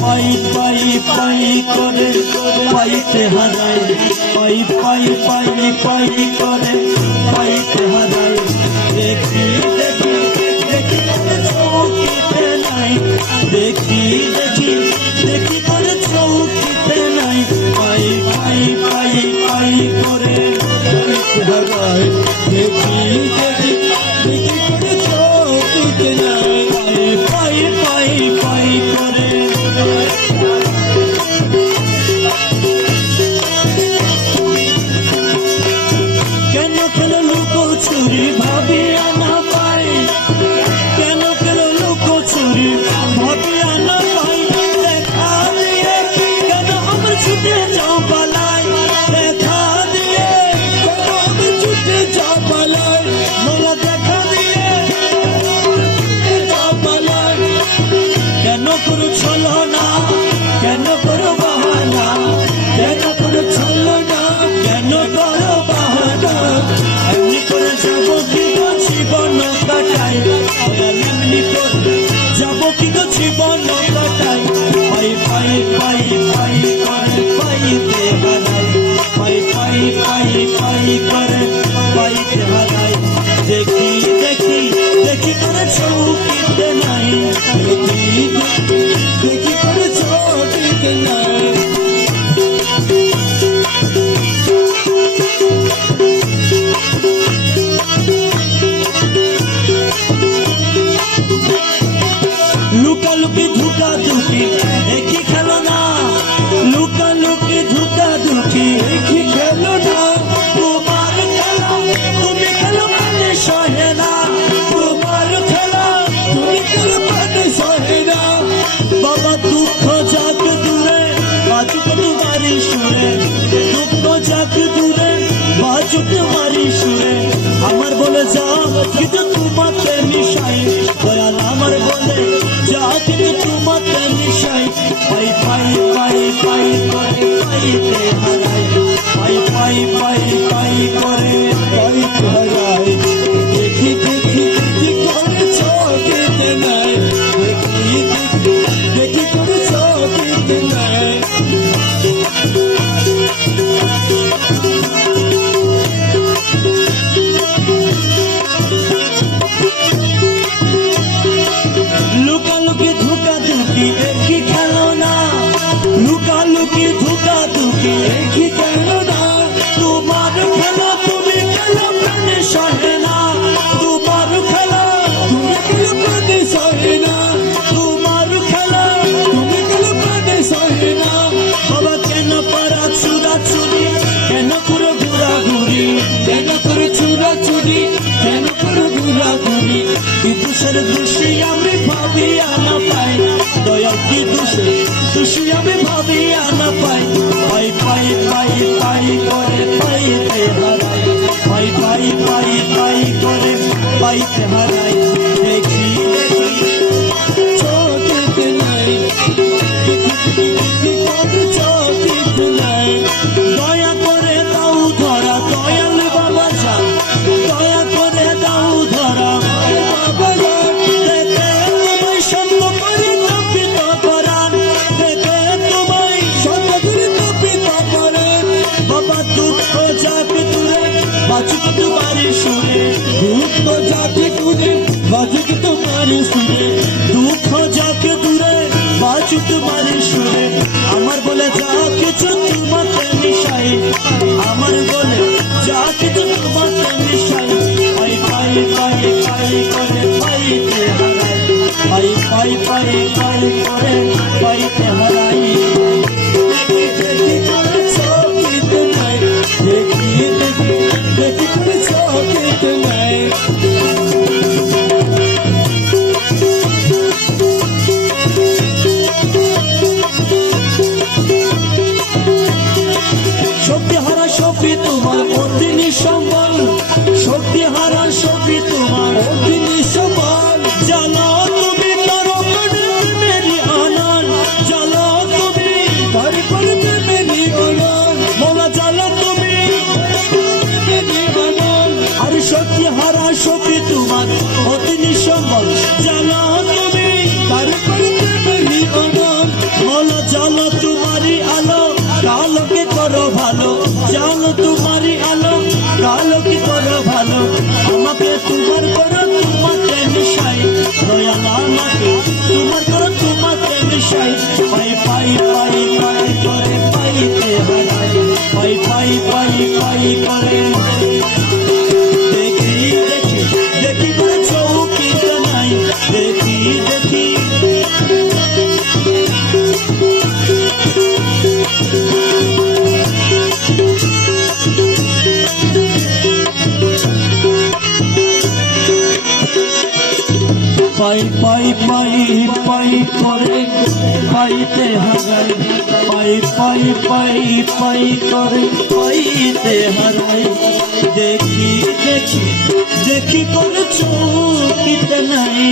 পাই পাই পাই করে পাইতে হারাই, পাই পাই পাই পাই করে পাইতে হারাই। দেখি দেখি দেখি করে চৌকিতে নাই, দেখি দেখি দেখি করে চৌকিতে নাই। পাই পাই পাই পাই করে পাইতে হারাই। দেখি দেখি দেখি করে চৌকিতে নাই, পাই পাই পাই করে। কেন কেন লুকোচুরি ভাবিয়া না পাই, কেন কেন লুকোচুরি ভাবিয়া না পাই। দেখা দিয়ে কেন আমার ছুটে যাও পালাই, দেখা দিয়ে কেন আমার ছুটে যাও পালাই। মোলা দেখা দিয়ে যাও পালাই। কেন করছো না, কেন করো বাহানা, কেন করছো না, কেন করো বাহানা। এমনি করে যাবো কি গো জীবন কাটাই, এমনি করে যাবো কি গো জীবন কাটাই। পাই পাই পাই পাই করে পাইতে হারাই, পাই পাই পাই পাই করে পাইতে হারাই। দেখি দেখি দেখি করে চৌকিতে নাই, দেখি দেখি করে চৌকিতে নাই। লুকালুকি ধুকা ধুকি দেখি খেলো না, লুকালুকি ধুকা ধুকি দেখি খেলো না। তোমার খেলা তুমি খেলো মানে সহে না, তোমার খেলা তুমি খেলো মানে সহে না। বাবা দুঃখ যাক দূরে বাজুক তোমারি সুরে, দুঃখ যাক দূরে বাজুক তোমারি সুরে। আমার বলে যা কিন্তু তোমাকে মিশাই, দয়াল আমার বলে যা কিন্তু তোমাকে মিশাই। পাই পাই পাই পাই করে পাইতে হারাই, পাই পাই পাই পাই করে পাইতে হারাই। দেখি দেখি দেখি করে চৌকিতে নাই, দেখি দেখি দেখি করে চৌকিতে নাই। লুকালুকি ধোকা ধুকি দেখি খেলো না, লুকালুকি ধোকা ধুকি দেখি খেলো না। তোমার খেলা তুমি খেলো প্রাণে সহে না, তোমার খেলা তুমি খেলো প্রাণে সহে না, তোমার খেলা তুমি খেলো প্রাণে সহে না। বাবা কেন পারা চুরা চুরি, কেন করো ঘুরা ঘুরি, কেন করো চুরা চুরি, কেন করো ঘুরা ঘুরি। কি দোষের দোষী আমি ভাবিয়া না পাই, দয়াল কি দোষে দোষী আমি ভাবিয়া না পাই। পাই পাই পাই পাই করে পাইতে হারাই, পাই পাই পাই পাই করে পাইতে হারাই। দেখি দেখি চৌকিতে নাই, চৌকিতে নাই। দয়া করে দাও ধরা দয়াল বাবা যান, দয়া করে দাও ধরা বাবা যান। দেখে তোমায় সঙ্গ করে কপিত করান, দেখে তোমায় সঙ্গ করে কপিত করেন। বাবা দুঃখ যাক দূরে বাজুক তোমারি সুরে, দুঃখ যাক দূরে বাজুক তোমারি সুরে, দুঃখ যাক দূরে বাজুক তোমারি সুরে। আমার বলে যা কিছু তোমাকে মিশাই, আমার বলে যা কিছু তোমাকে মিশাই। পাই পাই পাই পাই করে পাইতে হারাই, পাই পাই পাই পাই করে পাইতে হারাই। দেখি দেখি করে চৌকিতে নাই, দেখি দেখি দেখি করে চৌকিতে নাই। শক্তি হারা সবই তোমার অতিনি সম্বল, শক্তি হারা সবই তোমার অতিনি সম্বল। জানো তুমি করো মেরি আনন্দ, জানো তুমি পাই পাই পাই পাই করে পাইতে হারাই, পাই পাই পাই পাই করে পাইতে হারাই। দেখি দেখি দেখি করে চোখিতে নাই।